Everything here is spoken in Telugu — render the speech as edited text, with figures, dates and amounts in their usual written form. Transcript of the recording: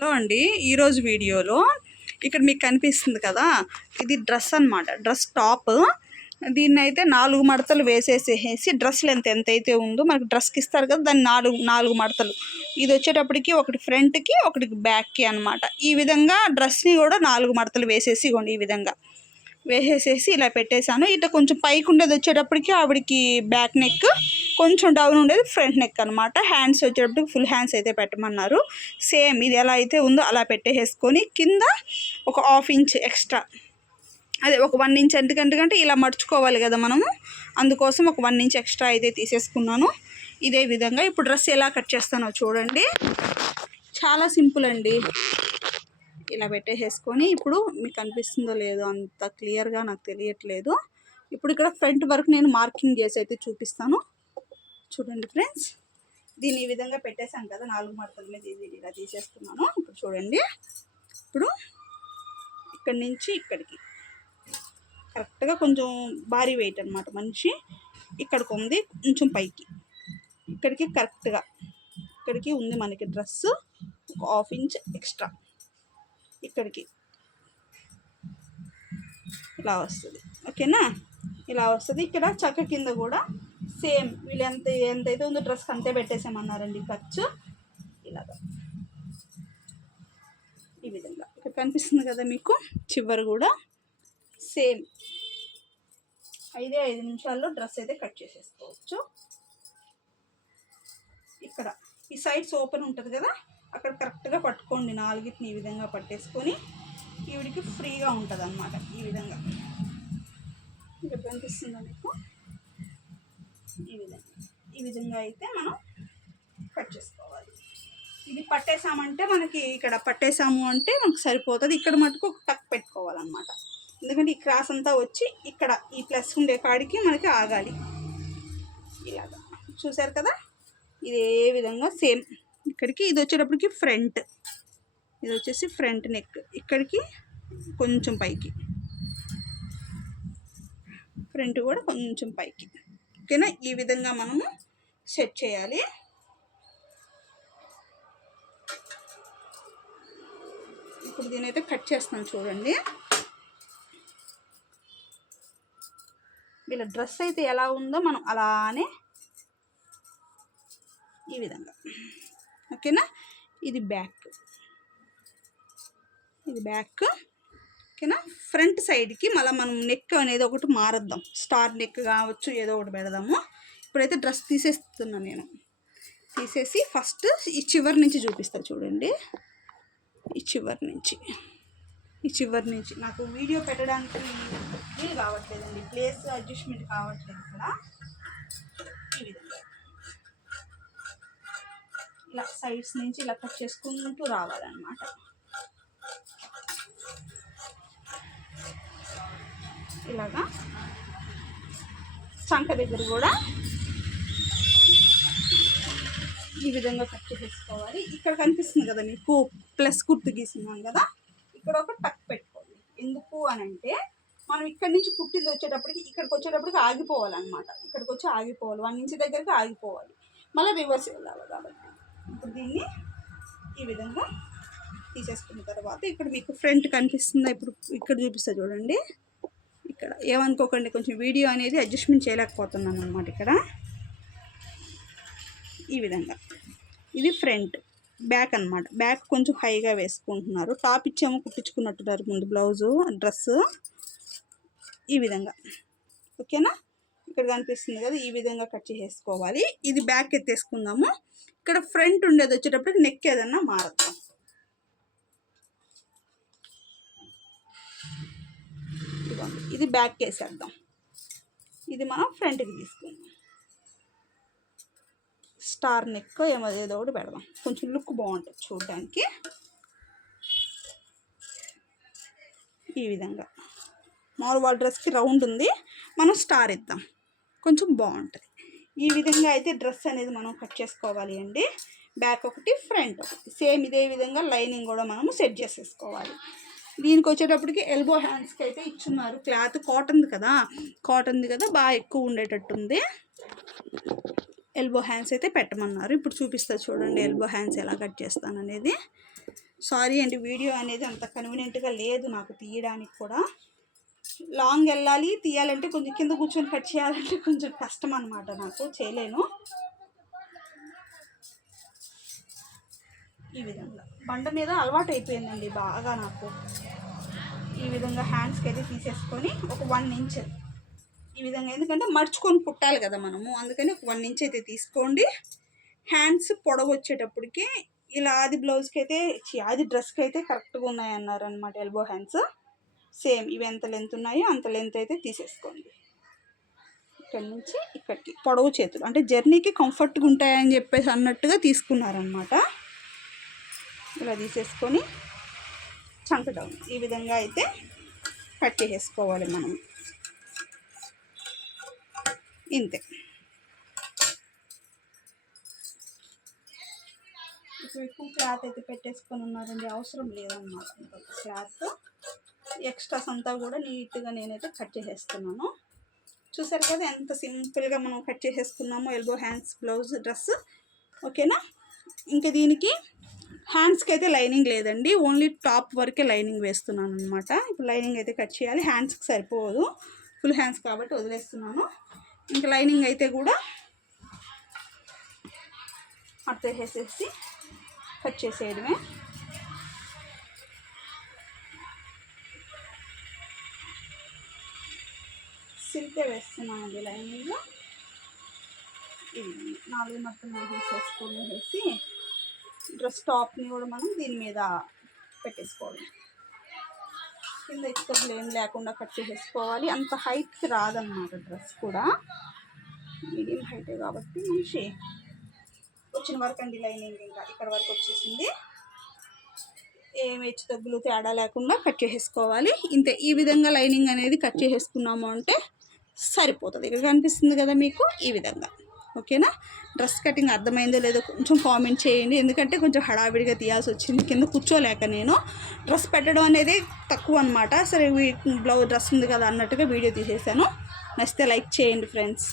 హలో అండి, ఈరోజు వీడియోలో ఇక్కడ మీకు కనిపిస్తుంది కదా, ఇది డ్రెస్ అన్నమాట. Dress top. దీన్ని అయితే 4 మడతలు వేసేసేసి డ్రెస్ లెంత్ ఎంతైతే ఉందో మనకు డ్రెస్కి ఇస్తారు కదా, దాన్ని నాలుగు మడతలు. ఇది వచ్చేటప్పటికి ఒకటి ఫ్రంట్కి ఒకటి బ్యాక్కి అనమాట. ఈ విధంగా డ్రెస్ని కూడా 4 మడతలు వేసేసి ఇవ్వండి. ఈ విధంగా వేసేసేసి ఇలా పెట్టేశాను. ఇట్లా కొంచెం పైకి ఉండేది వచ్చేటప్పటికి ఆవిడకి బ్యాక్ నెక్, కొంచెం డౌన్ ఉండేది ఫ్రంట్ నెక్ అనమాట. హ్యాండ్స్ వచ్చేటప్పటికి ఫుల్ హ్యాండ్స్ అయితే పెట్టమన్నారు. సేమ్ ఇది ఎలా అయితే ఉందో అలా పెట్టేసుకొని కింద ఒక 1/2 ఇంచ్ ఎక్స్ట్రా, అదే ఒక 1 ఇంచ్, ఎందుకంటే ఇలా మడుచుకోవాలి కదా మనము, అందుకోసం ఒక 1 ఇంచ్ ఎక్స్ట్రా అయితే తీసేసుకున్నాను. ఇదే విధంగా ఇప్పుడు డ్రెస్ ఎలా కట్ చేస్తానో చూడండి. చాలా సింపుల్ అండి. ఇలా పెట్టేసుకొని ఇప్పుడు మీకు కనిపిస్తుందో లేదో అంత క్లియర్గా నాకు తెలియట్లేదు. ఇప్పుడు ఇక్కడ ఫ్రంట్ వరకు నేను మార్కింగ్ చేసి అయితే చూపిస్తాను. చూడండి ఫ్రెండ్స్, దీన్ని ఈ విధంగా పెట్టేశాను కదా, 4 మడతల మీద ఇది ఇలా తీసేస్తున్నాను. ఇప్పుడు చూడండి, ఇప్పుడు ఇక్కడి నుంచి ఇక్కడికి కరెక్ట్గా కొంచెం భారీ వెయిట్ అనమాట మనిషి. ఇక్కడికి ఉంది కొంచెం పైకి, ఇక్కడికి కరెక్ట్గా ఇక్కడికి ఉంది మనకి డ్రెస్ ఒక 1/2 ఇంచ్ ఎక్స్ట్రా. ఇక్కడికి ఇలా వస్తుంది, ఓకేనా? ఇలా వస్తుంది. ఇక్కడ చక్క కింద కూడా సేమ్ వీళ్ళు ఎంతైతే ఉందో డ్రెస్కి అంతే పెట్టేసామన్నారండి ఖర్చు. ఇలాగా ఈ విధంగా ఇక్కడ కనిపిస్తుంది కదా మీకు, చివరి కూడా సేమ్ 5 నిమిషాల్లో డ్రెస్ అయితే కట్ చేసేసుకోవచ్చు. ఇక్కడ ఈ సైడ్స్ ఓపెన్ ఉంటుంది కదా, అక్కడ కరెక్ట్గా పట్టుకోండి. 4ని ఈ విధంగా పట్టేసుకొని ఈవిడికి ఫ్రీగా ఉంటుంది అన్నమాట. ఈ విధంగా ఇక్కడ కనిపిస్తుందా మీకు? ఈ విధంగా అయితే మనం కట్ చేసుకోవాలి. ఇది పట్టేసామంటే మనకి ఇక్కడ పట్టేసాము అంటే మనకు సరిపోతుంది. ఇక్కడ మటుకు ఒక టక్ పెట్టుకోవాలన్నమాట, ఎందుకంటే ఈ క్రాస్ అంతా వచ్చి ఇక్కడ ఈ ప్లస్ ఉండే కాడికి మనకి ఆగాలి. ఇలాగా చూసారు కదా, ఇదే విధంగా సేమ్ ఇక్కడికి. ఇది వచ్చేటప్పటికి ఫ్రంట్, ఇది వచ్చేసి ఫ్రంట్ నెక్, ఇక్కడికి కొంచెం పైకి, ఫ్రంట్ కూడా కొంచెం పైకి, ఓకేనా? ఈ విధంగా మనము సెట్ చేయాలి. ఇప్పుడు దీనైతే కట్ చేస్తాను చూడండి. వీళ్ళ డ్రెస్ అయితే ఎలా ఉందో మనం అలానే ఈ విధంగా, ఓకేనా? ఇది బ్యాక్, ఇది బ్యాక్, ఓకేనా? ఫ్రంట్ సైడ్కి మళ్ళీ మనం నెక్ అనేది ఒకటి మారద్దాం, స్టార్ నెక్ కావచ్చు, ఏదో ఒకటి పెడదాము. ఇప్పుడైతే డ్రెస్ తీసేస్తున్నాను నేను. తీసేసి ఫస్ట్ ఈ చివరి నుంచి చూపిస్తా చూడండి. ఈ చివరి నుంచి నాకు వీడియో పెట్టడానికి వీలు కావట్లేదండి, ప్లేస్ అడ్జస్ట్మెంట్ కావట్లేదు ఇక్కడ. ఈ విధంగా ఇలా సైడ్స్ నుంచి ఇలా కట్ చేసుకుంటూ రావాలన్నమాట. ఇలాగా చంక దగ్గర కూడా ఈ విధంగా కట్ చేసేసుకోవాలి. ఇక్కడ కనిపిస్తుంది కదా మీకు ప్లస్ కుర్తు గీస్తున్నాం కదా, ఇక్కడ ఒక టక్ పెట్టుకోవాలి. ఎందుకు అని అంటే మనం ఇక్కడి నుంచి కుట్టింది వచ్చేటప్పటికి ఇక్కడికి వచ్చేటప్పటికి ఆగిపోవాలన్నమాట. ఇక్కడికి వచ్చి ఆగిపోవాలి, 1 ఇంచ్ దగ్గరికి ఆగిపోవాలి, మళ్ళీ రివర్స్ వెళ్ళాలి. కాబట్టి ఇప్పుడు దీన్ని ఈ విధంగా తీసేసుకున్న తర్వాత ఇక్కడ మీకు ఫ్రంట్ కనిపిస్తుందా, ఇప్పుడు ఇక్కడ చూపిస్తా చూడండి. ఇక్కడ ఏమనుకోకండి, కొంచెం వీడియో అనేది అడ్జస్ట్మెంట్ చేయలేకపోతున్నాను అనమాట. ఇక్కడ ఈ విధంగా ఇది ఫ్రంట్, బ్యాక్ అనమాట. బ్యాక్ కొంచెం హైగా వేసుకుంటున్నారు. టాప్ ఇచ్చేమో కుట్టించుకున్నట్టున్నారు ముందు బ్లౌజు డ్రెస్. ఈ విధంగా, ఓకేనా? ఇక్కడ కనిపిస్తుంది కదా, ఈ విధంగా కట్ చేసేసుకోవాలి. ఇది బ్యాక్ ఎత్తేసుకుందాము. ఇక్కడ ఫ్రంట్ ఉండేది వచ్చేటప్పటికి నెక్ ఏదన్నా మారుద్దాం. ఇది బ్యాక్ వేసేద్దాం, ఇది మనం ఫ్రంట్కి తీసుకుందాం. స్టార్ నెక్ ఏదో ఒకటి పెడదాం, కొంచెం లుక్ బాగుంటుంది చూడడానికి. ఈ విధంగా మామూలు వాళ్ళ డ్రెస్కి రౌండ్ ఉంది, మనం స్టార్ ఇద్దాం, కొంచెం బాగుంటుంది. ఈ విధంగా అయితే డ్రెస్ అనేది మనం కట్ చేసుకోవాలి అండి. బ్యాక్ ఒకటి, ఫ్రంట్ ఒకటి, సేమ్ ఇదే విధంగా లైనింగ్ కూడా మనము సెట్ చేసేసుకోవాలి. దీనికి వచ్చేటప్పటికి ఎల్బో హ్యాండ్స్కి అయితే ఇచ్చున్నారు. క్లాత్ కాటన్ది కదా, బాగా ఎక్కువ ఉండేటట్టుంది. ఎల్బో హ్యాండ్స్ అయితే పెట్టమన్నారు. ఇప్పుడు చూపిస్తా చూడండి ఎల్బో హ్యాండ్స్ ఎలా కట్ చేస్తాను అనేది. సారీ అండి, వీడియో అనేది అంత కన్వీనియంట్గా లేదు నాకు తీయడానికి కూడా. లాంగ్ వెళ్ళాలి, తీయాలంటే కొంచెం కింద కూర్చొని కట్ చేయాలంటే కొంచెం కష్టం అనమాట, నాకు చేయలేను. ఈ విధంగా బండ మీద అలవాటు అయిపోయిందండి బాగా నాకు. ఈ విధంగా హ్యాండ్స్కి అయితే తీసేసుకొని ఒక 1 ఇంచ్ ఈ విధంగా, ఎందుకంటే మర్చుకొని కుట్టాలి కదా మనము, అందుకని ఒక 1 ఇంచ్ అయితే తీసుకోండి. హ్యాండ్స్ పొడవు వచ్చేటప్పటికి ఇలా ఆది బ్లౌజ్కి అయితే ఆది డ్రెస్కి అయితే కరెక్ట్గా ఉన్నాయన్నారనమాట. ఎల్బో హ్యాండ్స్ సేమ్ ఇవి ఎంత లెంత్ ఉన్నాయో అంత లెంత్ అయితే తీసేసుకోండి. ఇక్కడి నుంచి ఇక్కడికి పొడవు చేతులు, అంటే జర్నీకి కంఫర్ట్గా ఉంటాయని చెప్పేసి అన్నట్టుగా తీసుకున్నారనమాట. ఇలా తీసేసుకొని చంక డౌన్ ఈ విధంగా అయితే కట్ చేసేసుకోవాలి మనం. ఇంతే. ఇప్పుడు ఎక్కువ క్లాత్ అయితే పెట్టేసుకొని ఉన్నారండి, అవసరం లేదన్నమాట. క్లాత్ ఎక్స్ట్రాస్ అంతా కూడా నీట్గా నేనైతే కట్ చేసేస్తున్నాను. చూసారు కదా ఎంత సింపుల్గా మనం కట్ చేసేసుకున్నామో ఎల్బో హ్యాండ్స్ బ్లౌజ్ డ్రెస్. ఓకేనా. ఇంకా దీనికి హ్యాండ్స్కి అయితే లైనింగ్ లేదండి, ఓన్లీ టాప్ వరకే లైనింగ్ వేస్తున్నాను అనమాట. ఇప్పుడు లైనింగ్ అయితే కట్ చేయాలి, హ్యాండ్స్కి సరిపోదు, ఫుల్ హ్యాండ్స్ కాబట్టి వదిలేస్తున్నాను. ఇంకా లైనింగ్ అయితే కూడా అట్లా వేసేసి కట్ చేసేయడమే. సిల్కే వేస్తున్నానండి లైనింగ్లో. ఇది 4 మట్టలు వేసేసి డ్రెస్ టాప్ని కూడా మనం దీని మీద పెట్టేసుకోవాలి. కింద ఇక్కడలు ఏం లేకుండా కట్ చేసేసుకోవాలి. అంత హైట్కి రాదన్నమాట డ్రెస్ కూడా, మీడియం హైటే కాబట్టి మంచి వచ్చిన వరకు అండి లైనింగ్ ఇంకా ఇక్కడ వరకు వచ్చేసింది. ఏం హెచ్చు తగ్గులు తేడా లేకుండా కట్ చేసేసుకోవాలి. ఇంతే. ఈ విధంగా లైనింగ్ అనేది కట్ చేసేసుకున్నాము అంటే సరిపోతుంది. ఇక్కడ కనిపిస్తుంది కదా మీకు, ఈ విధంగా. ఓకేనా. డ్రెస్ కటింగ్ అర్థమైందో లేదో కొంచెం కామెంట్ చేయండి, ఎందుకంటే కొంచెం హడావిడిగా తీయాల్సి వచ్చింది, కింద కూర్చోలేక నేను. డ్రెస్ పెట్టడం అనేది తక్కువ అనమాట. సరే బ్లౌజ్ డ్రెస్ ఉంది కదా అన్నట్టుగా వీడియో తీసేసాను. నచ్చితే లైక్ చేయండి ఫ్రెండ్స్.